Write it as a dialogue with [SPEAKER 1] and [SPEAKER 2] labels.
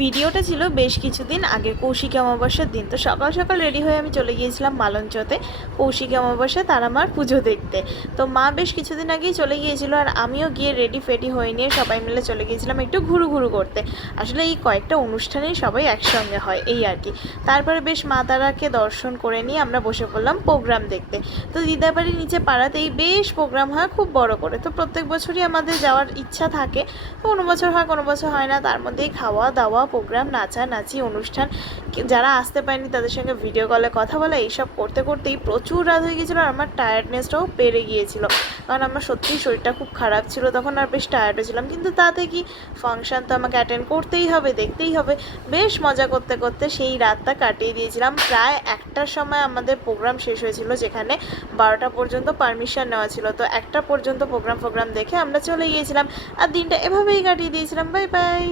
[SPEAKER 1] ভিডিওটা ছিল বেশ কিছুদিন আগে, কৌশিক অমাবস্যার দিন। তো সকাল সকাল রেডি হয়ে আমি চলে গিয়েছিলাম মালঞ্চতে, কৌশিক অমাবস্যা, তারা মার পুজো দেখতে। তো মা বেশ কিছুদিন আগেই চলে গিয়েছিল আর আমিও গিয়ে রেডি ফেডি হয়ে নিয়ে সবাই মিলে চলে গিয়েছিলাম একটু ঘুরু ঘুরু করতে। আসলে এই কয়েকটা অনুষ্ঠানে সবাই একসঙ্গে হয়, এই আর কি। তারপরে বেশ মা তারাকে দর্শন করে নিয়ে আমরা বসে পড়লাম প্রোগ্রাম দেখতে। তো দিদাবাড়ির নিচে পাড়াতেই বেশ প্রোগ্রাম হয়, খুব বড় করে। তো প্রত্যেক বছরই আমাদের যাওয়ার ইচ্ছা থাকে। কোনো বছর হয়, কোনো বছর হয় না, তার মধ্যেই খাওয়া দাওয়া প্রোগ্রাম নাচা নাচি অনুষ্ঠান যারা আসতে পারেনি তাদের সঙ্গে ভিডিও কলে কথা বলা, এইসব করতে করতেই প্রচুর রাত হয়ে গিয়েছিল আর আমার টায়ার্ডনেসটাও বেড়ে গিয়েছিল। কারণ আমার সত্যিই শরীরটা খুব খারাপ ছিল, তখন আর বেশ টায়ার্ড ছিলাম। কিন্তু তাতে কি? ফাংশন তো আমাকে অ্যাটেন্ড করতেই হবে, দেখতেই হবে। বেশ মজা করতে করতে সেই রাতটা কাটিয়ে দিয়েছিলাম। প্রায় একটার সময় আমাদের প্রোগ্রাম শেষ হয়েছিল, যেখানে বারোটা পর্যন্ত পারমিশন নেওয়া ছিল। তো একটা পর্যন্ত প্রোগ্রাম ফোগ্রাম দেখে আমরা চলে গিয়েছিলাম। আর দিনটা এভাবেই কাটিয়ে দিয়েছিলাম। Bye bye